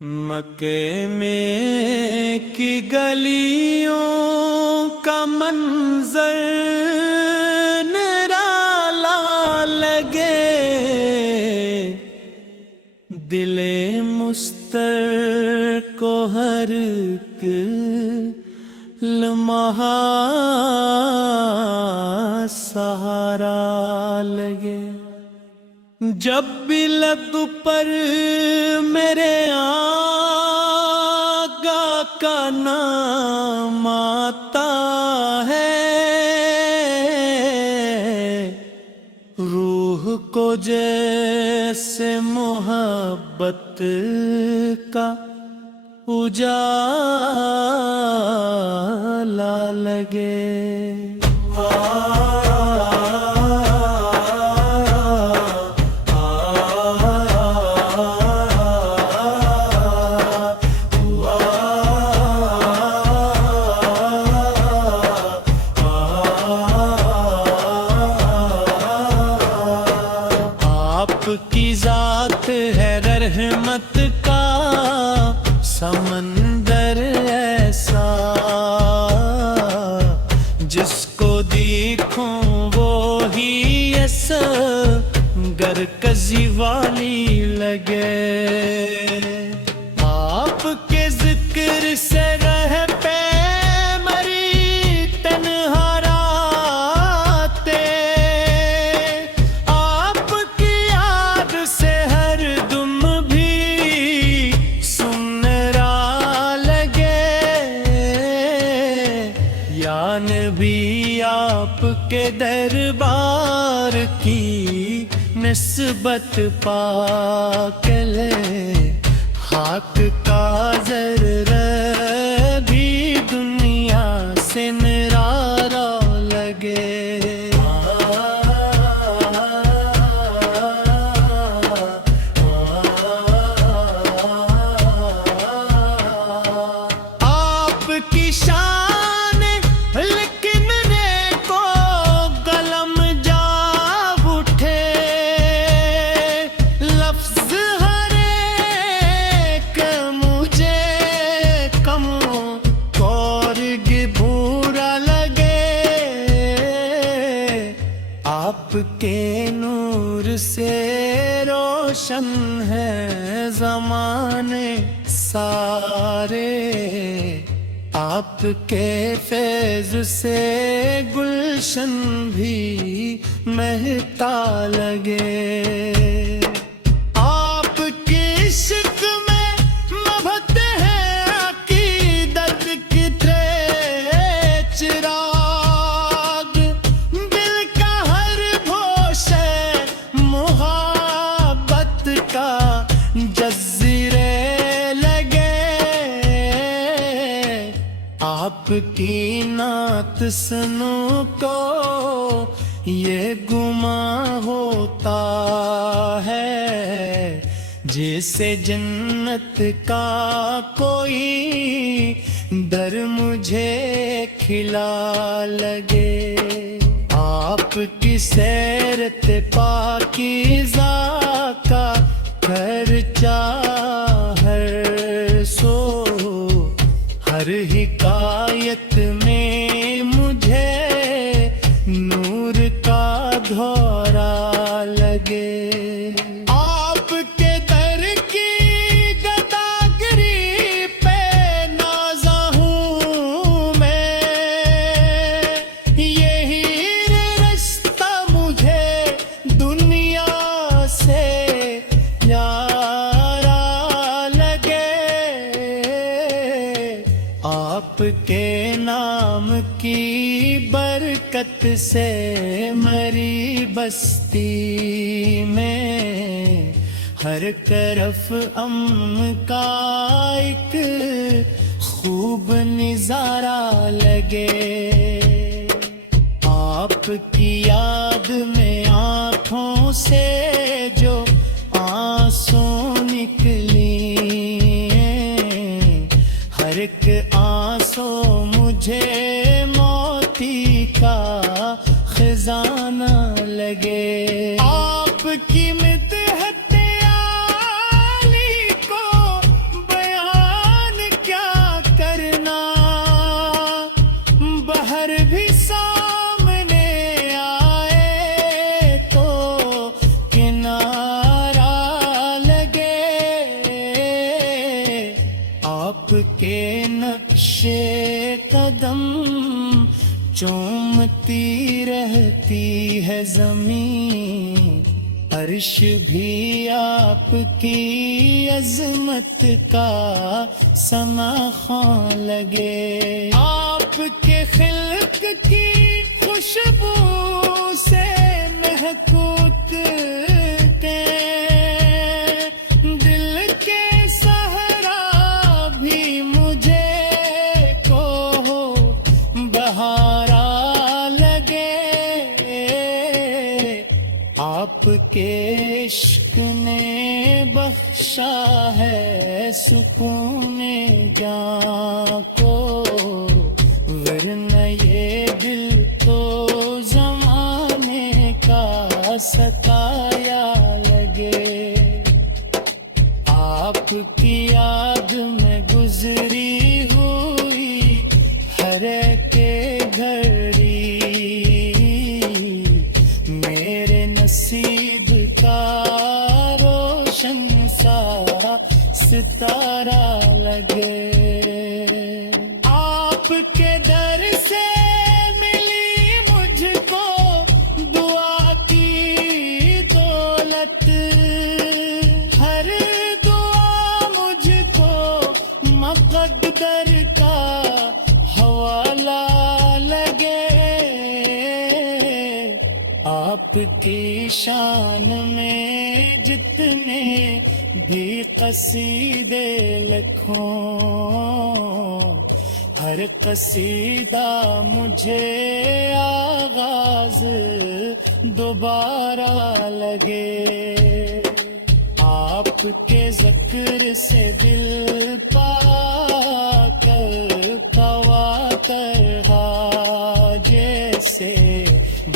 مکے میں کی گلیوں کا منظر نرالا لگے، دل مستر کو ہر ایک لمحہ سہارا لگے۔ جب بھی لب پر میرے آقا کا نام آتا ہے، روح کو جیسے محبت کا اجالا لگے۔ کی ذات ہے رحمت کا سمندر ایسا، جس کو دیکھوں وہی گرکزی والی لگے۔ آپ کے ذکر سے رہ پہ مری تنہا راتے، آپ کی یاد سے ہر دم بھی سنرا لگے۔ یا نبی آپ کے دربار کی نسبت پا کے لے، خاک کا ذرہ بھی دنیا سے نرارا لگے۔ آپ کی شان لکھنے کو قلم جا اٹھے، لفظ ہر ایک مجھے کم کورگ بھورا لگے۔ آپ کے نور سے روشن ہے زمانے سارے، آپ کے فیض سے گلشن بھی مہکتا لگے۔ آپ کے عشق میں مبہت ہے عقیدت کی چراغ، دل کا ہر گوشہ محبت کا جزیرے لگے۔ آپ کی نعت سنو کو یہ گمان ہوتا ہے، جیسے جنت کا کوئی در مجھے کھلا لگے۔ آپ کی سیرت پاکیزہ کا خرچہ ہر سو، ہر حکایت میں مجھے نور کا دھورا لگے۔ آپ کے در کی گداگری پہ نازا ہوں میں، یہی رشتہ مجھے دنیا سے پیارا لگے۔ آپ کے نام کی برکت سے میری بستی میں ہر طرف امن کا ایک خوب نظارہ لگے۔ آپ کی یاد میں آنکھوں سے جو آنسو نکلی ہیں، ہر ایک آنسو مجھے موتی کا خزانہ لگے۔ آپ کی مدحت عالی کو آپ کے نقشے قدم چومتی رہتی ہے زمین، عرش بھی آپ کی عظمت کا سماخواں لگے۔ آپ کے خلق کی خوشبو سے مہکوت کے دل کے صحرا بھی مجھے کو بہارا لگے۔ آپ کے عشق نے بخشا ہے سکون جاں کو، ورنہ یہ دل تو زمانے کا ستایا لگے۔ آپ کی یاد میں گزری ہوئی ہر ایک گھڑی، میرے نصیب کا روشن سا ستارہ لگے۔ آپ کے در سے ملی مجھ کو دعا کی دولت، ہر دعا مجھ کو مقدر کا حوالہ لگے۔ آپ کی شان میں جتنے بھی قصیدے لکھوں، ہر قصیدہ مجھے آغاز دوبارہ لگے۔ آپ کے ذکر سے دل پاک خواطر جیسے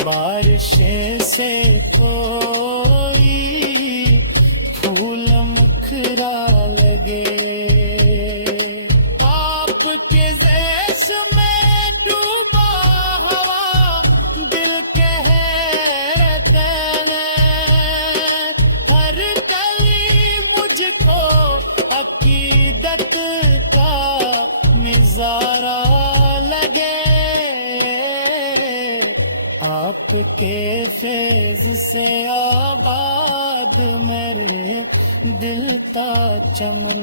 بارشیں سے کوئی پھول مکھرا لگے۔ آپ کے ذیش میں ڈوبا ہوا دل کہتے ہیں، ہر کلی مجھ کو عقیدت کا نظارہ لگے۔ آپ کے فیض سے آباد میرے دل کا چمن۔